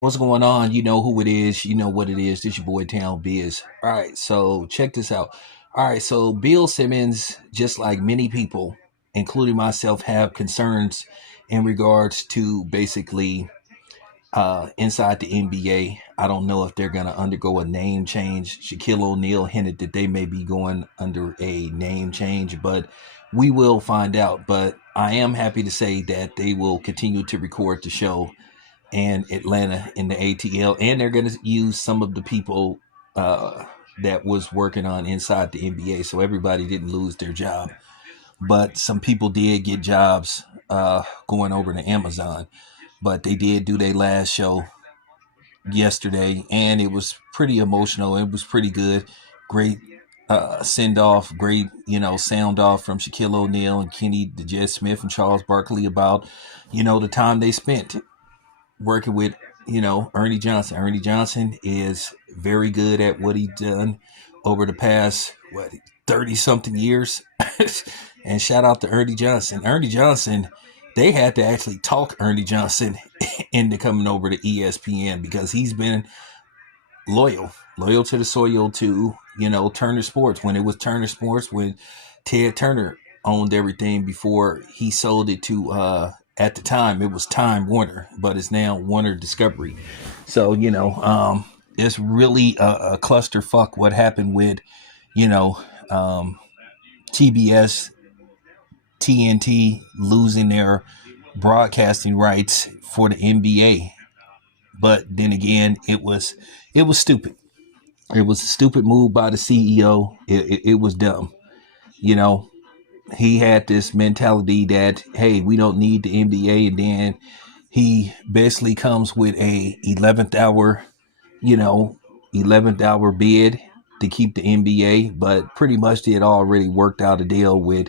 What's going on? You know who it is. You know what it is. This your boy Town Biz. All right, so check this out. All right, so Bill Simmons, just like many people, including myself, have concerns in regards to basically inside the NBA. I don't know if they're going to undergo a name change. Shaquille O'Neal hinted that they may be going under a name change, but we will find out. But I am happy to say that they will continue to record the show and Atlanta in the ATL, and they're going to use some of the people uh, that was working on inside the NBA, so everybody didn't lose their job, but some people did get jobs going over to Amazon. But they did do their last show yesterday, and it was pretty emotional. It was pretty good, great send off, great sound off from Shaquille O'Neal and Kenny the Jet Smith and Charles Barkley about the time they spent working with Ernie Johnson. Ernie Johnson is very good at what he's done over the past 30 something years. And shout out to Ernie Johnson. Ernie Johnson, they had to actually talk Ernie Johnson into coming over to ESPN because he's been loyal to the soil to Turner Sports, when it was Turner Sports, when Ted Turner owned everything before he sold it to at the time it was Time Warner, but it's now Warner Discovery. So it's really a clusterfuck what happened with you know TBS, TNT losing their broadcasting rights for the NBA. But then again, it was stupid. It was a stupid move by the CEO. It was dumb. You know, he had this mentality that, hey, we don't need the NBA, and then he basically comes with a 11th hour, you know, 11th hour bid to keep the NBA, but pretty much they had already worked out a deal with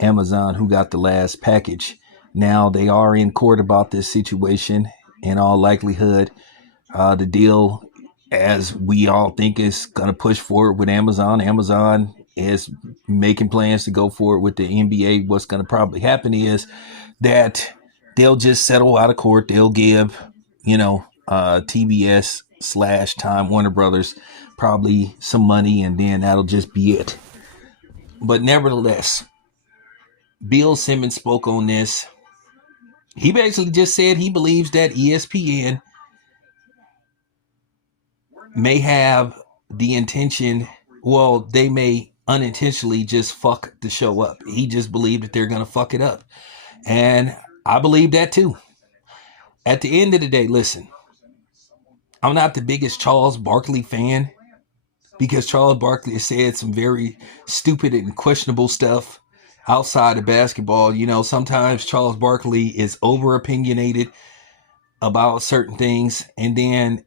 Amazon, who got the last package. Now they are in court about this situation. In all likelihood, the deal, as we all think, is going to push forward with Amazon. Amazon is making plans to go forward with the NBA. What's going to probably happen is that they'll just settle out of court. They'll give, TBS slash Time Warner Brothers probably some money, and then that'll just be it. But nevertheless, Bill Simmons spoke on this. He basically just said he believes that ESPN may have the intention, well, they may unintentionally just fuck the show up. He just believed that they're going to fuck it up. And I believe that too. At the end of the day, listen, I'm not the biggest Charles Barkley fan because Charles Barkley has said some very stupid and questionable stuff outside of basketball. Sometimes Charles Barkley is over opinionated about certain things, and then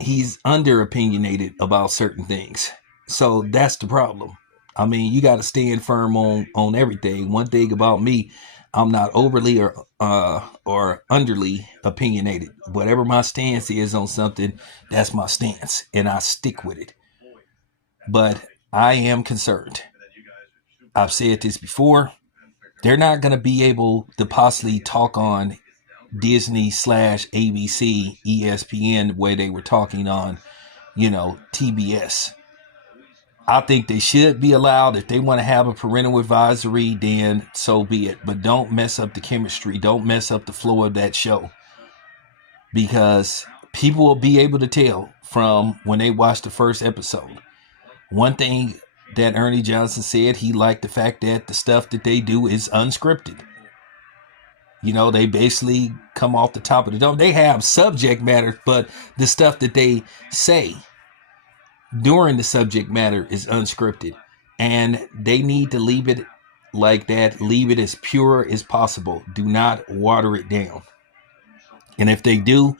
he's under opinionated about certain things. So that's the problem. I mean, you got to stand firm on everything. One thing about me, I'm not overly or underly opinionated. Whatever my stance is on something, that's my stance, and I stick with it. But I am concerned. I've said this before. They're not going to be able to possibly talk on Disney slash ABC, ESPN, the way they were talking on, TBS. I think they should be allowed. If they want to have a parental advisory, then so be it. But don't mess up the chemistry. Don't mess up the flow of that show. Because people will be able to tell from when they watch the first episode. One thing that Ernie Johnson said, he liked the fact that the stuff that they do is unscripted. They basically come off the top of the dome. They have subject matter, but the stuff that they say during the subject matter is unscripted. And they need to leave it like that. Leave it as pure as possible. Do not water it down. And if they do,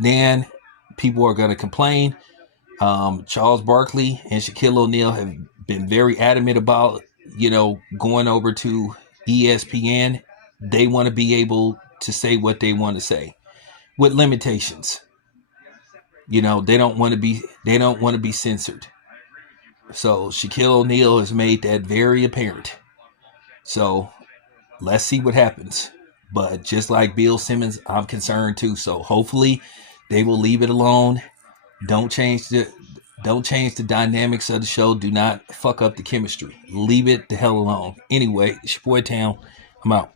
then people are going to complain. Charles Barkley and Shaquille O'Neal have been very adamant about, going over to ESPN. They want to be able to say what they want to say with limitations. They don't want to be censored. So Shaquille O'Neal has made that very apparent. So let's see what happens. But just like Bill Simmons, I'm concerned too. So hopefully They will leave it alone. Don't change the dynamics of the show. Do not fuck up the chemistry. Leave it the hell alone. Anyway, it's your boy Town. I'm out.